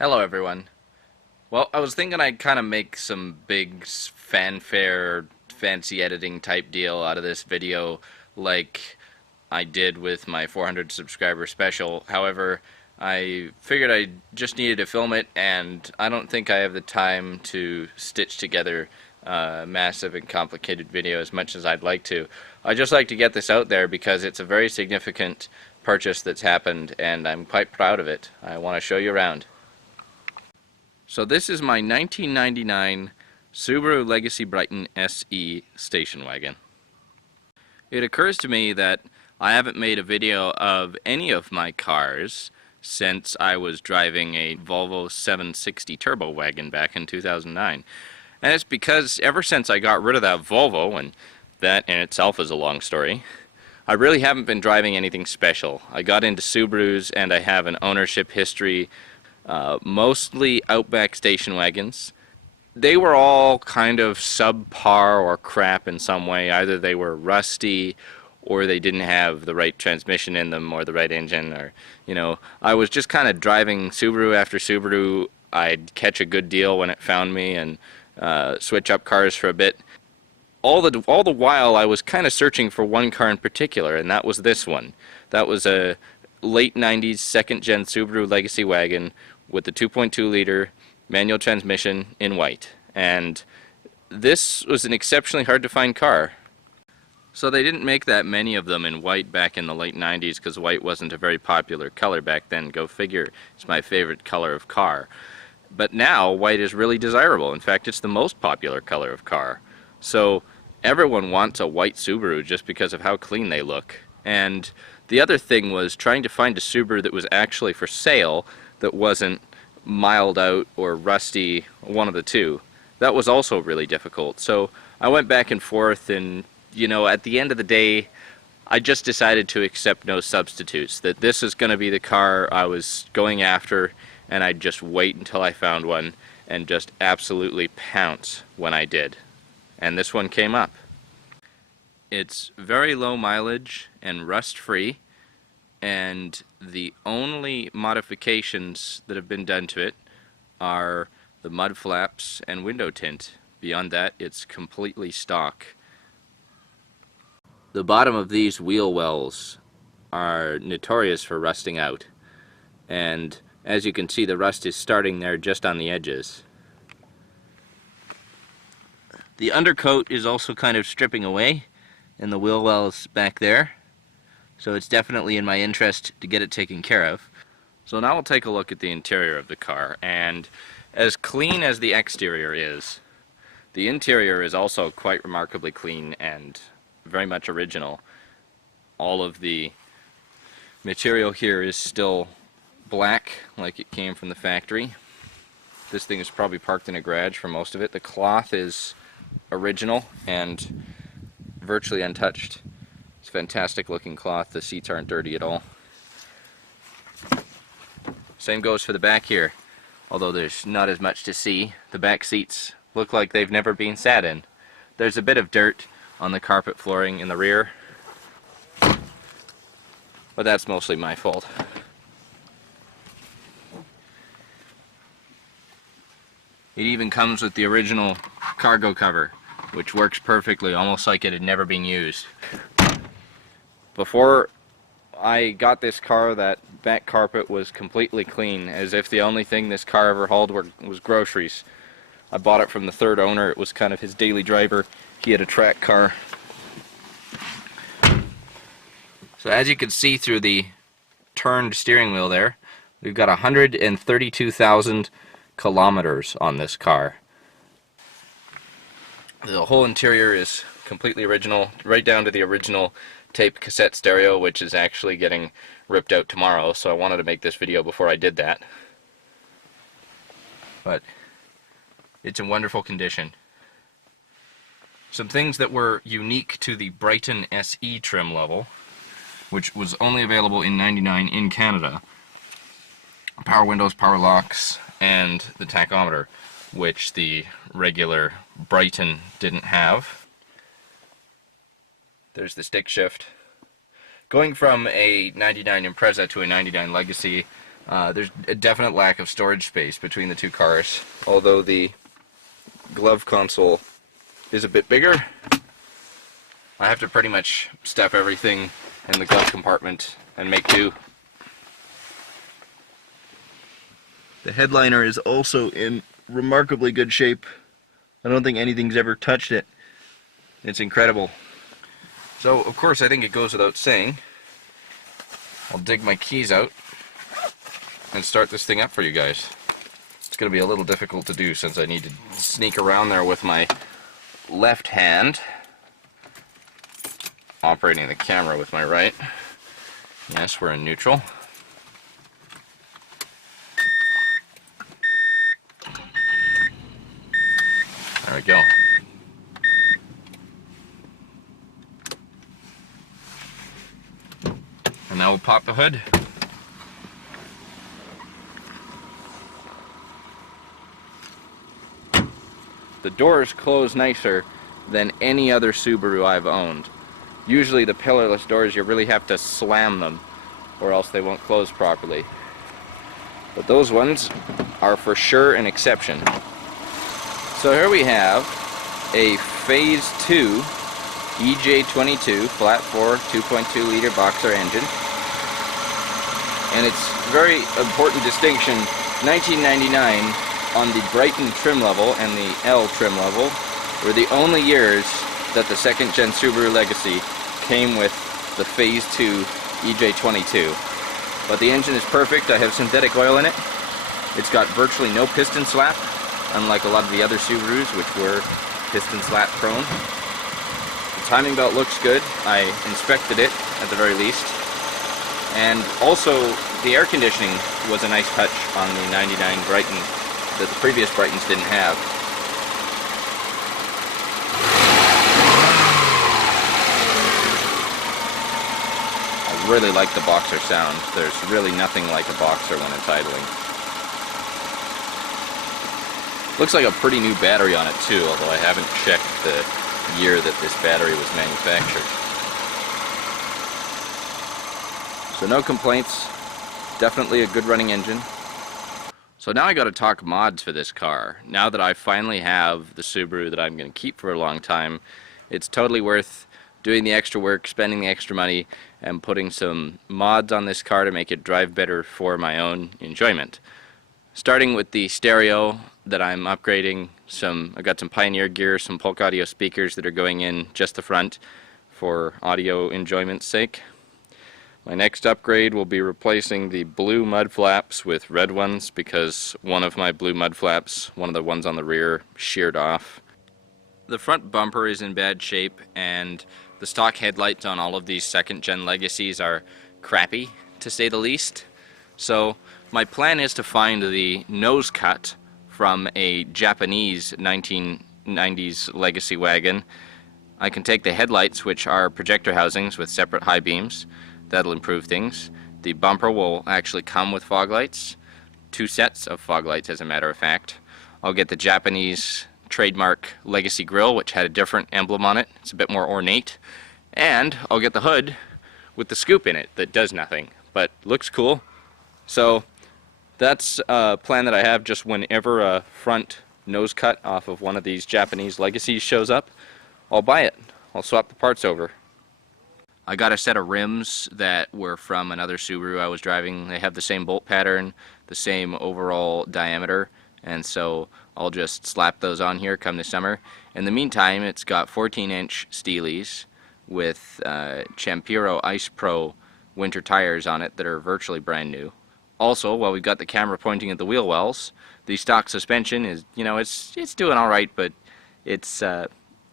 Hello everyone. Well, I was thinking I'd kind of make some big fanfare, fancy editing type deal out of this video like I did with my 400 subscriber special. However, I figured I just needed to film it, and I don't think I have the time to stitch together a massive and complicated video as much as I'd like to. I'd just like to get this out there because it's a very significant purchase that's happened, and I'm quite proud of it. I want to show you around. So this is my 1999 Subaru Legacy Brighton SE station wagon. It occurs to me that I haven't made a video of any of my cars since I was driving a Volvo 760 turbo wagon back in 2009. And it's because ever since I got rid of that Volvo, and that in itself is a long story, I really haven't been driving anything special. I got into Subarus and I have an ownership history, mostly Outback station wagons. They were all kind of subpar or crap in some way. Either they were rusty or they didn't have the right transmission in them or the right engine, or, I was just kind of driving Subaru after Subaru. I'd catch a good deal when it found me and switch up cars for a bit. All the while I was kind of searching for one car in particular, and that was this one. That was a late 90s second gen Subaru Legacy Wagon with the 2.2 liter manual transmission in white. And this was an exceptionally hard to find car. So they didn't make that many of them in white back in the late 90s because white wasn't a very popular color back then. Go figure, it's my favorite color of car. But now white is really desirable. In fact, it's the most popular color of car. So everyone wants a white Subaru just because of how clean they look. And the other thing was trying to find a Subaru that was actually for sale that wasn't miled out or rusty, one of the two. That was also really difficult. So I went back and forth, and at the end of the day I just decided to accept no substitutes, that this is going to be the car I was going after, and I'd just wait until I found one and just absolutely pounce when I did. And this one came up. It's very low mileage and rust free, and the only modifications that have been done to it are the mud flaps and window tint. Beyond that, it's completely stock. The bottom of these wheel wells are notorious for rusting out, and as you can see, the rust is starting there just on the edges. The undercoat is also kind of stripping away, and the wheel wells back there. So it's definitely in my interest to get it taken care of. So now we'll take a look at the interior of the car, and as clean as the exterior is, the interior is also quite remarkably clean and very much original. All of the material here is still black, like it came from the factory. This thing is probably parked in a garage for most of it. The cloth is original and virtually untouched. It's fantastic looking cloth. The seats aren't dirty at all. Same goes for the back here, although there's not as much to see. The back seats look like they've never been sat in. There's a bit of dirt on the carpet flooring in the rear, but that's mostly my fault. It even comes with the original cargo cover, which works perfectly, almost like it had never been used. Before I got this car, that back carpet was completely clean, as if the only thing this car ever hauled was groceries. I bought it from the third owner. It was kind of his daily driver. He had a track car. So as you can see through the turned steering wheel there, we've got 132,000 kilometers on this car. The whole interior is completely original, right down to the original tape cassette stereo, which is actually getting ripped out tomorrow, so I wanted to make this video before I did that. But it's in wonderful condition. Some things that were unique to the Brighton SE trim level, which was only available in '99 in Canada: power windows, power locks, and the tachometer, which the regular Brighton didn't have. There's the stick shift. Going from a '99 Impreza to a '99 Legacy, There's a definite lack of storage space between the two cars, although the glove console is a bit bigger. I have to pretty much stuff everything in the glove compartment and make do. The headliner is also in remarkably good shape. I don't think anything's ever touched it. It's incredible. So, of course, I think it goes without saying, I'll dig my keys out and start this thing up for you guys. It's going to be a little difficult to do since I need to sneak around there with my left hand, operating the camera with my right. Yes, we're in neutral. There we go. And now we'll pop the hood. The doors close nicer than any other Subaru I've owned. Usually the pillarless doors, you really have to slam them or else they won't close properly. But those ones are for sure an exception. So here we have a Phase 2 EJ22 flat 4 2.2 liter boxer engine. And it's a very important distinction, 1999 on the Brighton trim level and the L trim level were the only years that the second gen Subaru Legacy came with the Phase 2 EJ22. But the engine is perfect. I have synthetic oil in it. It's got virtually no piston slap, unlike a lot of the other Subarus which were piston slap prone. The timing belt looks good. I inspected it at the very least. And also the air conditioning was a nice touch on the 99 Brighton that the previous Brightons didn't have. I really like the boxer sound. There's really nothing like a boxer when it's idling. Looks like a pretty new battery on it too, although I haven't checked the year that this battery was manufactured. So no complaints, definitely a good running engine. So now I got to talk mods for this car. Now that I finally have the Subaru that I'm going to keep for a long time, it's totally worth doing the extra work, spending the extra money, and putting some mods on this car to make it drive better for my own enjoyment. Starting with the stereo that I'm upgrading, I've got some Pioneer gear, some Polk Audio speakers that are going in just the front for audio enjoyment's sake. My next upgrade will be replacing the blue mud flaps with red ones because one of my blue mud flaps, one of the ones on the rear, sheared off. The front bumper is in bad shape and the stock headlights on all of these second gen Legacies are crappy, to say the least. So my plan is to find the nose cut from a Japanese 1990s Legacy Wagon. I can take the headlights, which are projector housings with separate high beams. That'll improve things. The bumper will actually come with fog lights, 2 sets of fog lights as a matter of fact. I'll get the Japanese trademark Legacy grille, which had a different emblem on it. It's a bit more ornate. And I'll get the hood with the scoop in it that does nothing, but looks cool. So that's a plan that I have. Just whenever a front nose cut off of one of these Japanese Legacies shows up, I'll buy it. I'll swap the parts over. I got a set of rims that were from another Subaru I was driving. They have the same bolt pattern, the same overall diameter, and so I'll just slap those on here come this summer. In the meantime, it's got 14-inch Steelies with Champiro Ice Pro winter tires on it that are virtually brand new. Also, while we've got the camera pointing at the wheel wells, the stock suspension is, it's doing all right, but it's a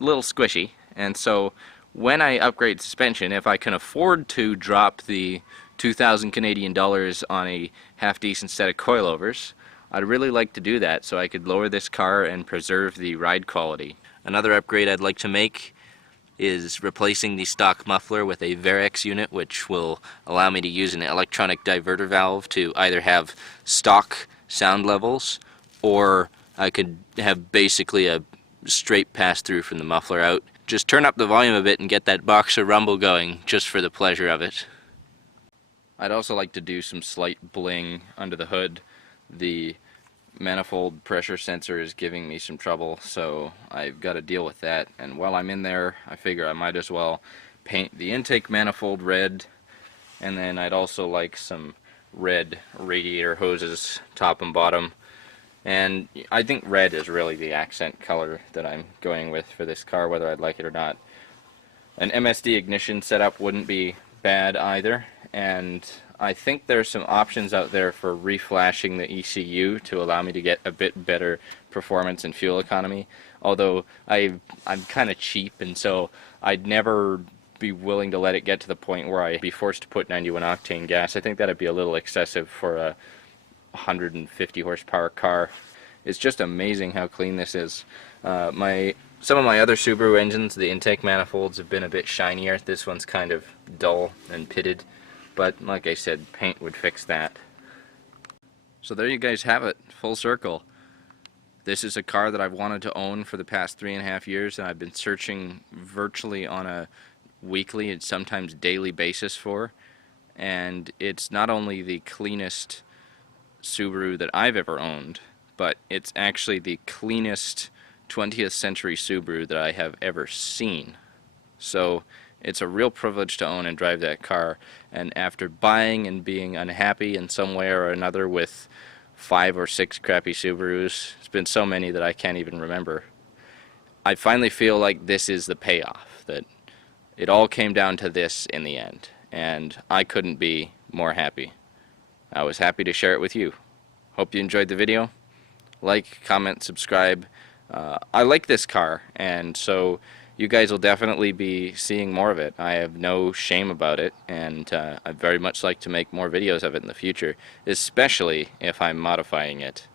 little squishy, and so when I upgrade suspension, if I can afford to drop the 2,000 Canadian dollars on a half-decent set of coilovers, I'd really like to do that so I could lower this car and preserve the ride quality. Another upgrade I'd like to make is replacing the stock muffler with a Varex unit, which will allow me to use an electronic diverter valve to either have stock sound levels, or I could have basically a straight pass-through from the muffler out. Just turn up the volume a bit and get that boxer rumble going just for the pleasure of it. I'd also like to do some slight bling under the hood. The manifold pressure sensor is giving me some trouble, so I've got to deal with that. And while I'm in there, I figure I might as well paint the intake manifold red, and then I'd also like some red radiator hoses, top and bottom. And I think red is really the accent color that I'm going with for this car, whether I'd like it or not. An MSD ignition setup wouldn't be bad either, and I think there's some options out there for reflashing the ECU to allow me to get a bit better performance and fuel economy. Although I'm kind of cheap, and so I'd never be willing to let it get to the point where I'd be forced to put 91 octane gas. I think that'd be a little excessive for a 150 horsepower car. It's just amazing how clean this is. Some of my other Subaru engines, the intake manifolds have been a bit shinier. This one's kind of dull and pitted, but like I said, paint would fix that. So there you guys have it, full circle. This is a car that I've wanted to own for the past 3.5 years, and I've been searching virtually on a weekly and sometimes daily basis for. And it's not only the cleanest Subaru that I've ever owned, but it's actually the cleanest 20th century Subaru that I have ever seen. So it's a real privilege to own and drive that car, and after buying and being unhappy in some way or another with 5 or 6 crappy Subarus, it's been so many that I can't even remember, I finally feel like this is the payoff, that it all came down to this in the end, and I couldn't be more happy. I was happy to share it with you. Hope you enjoyed the video. Like, comment, subscribe. I like this car, and so you guys will definitely be seeing more of it. I have no shame about it, and I'd very much like to make more videos of it in the future, especially if I'm modifying it.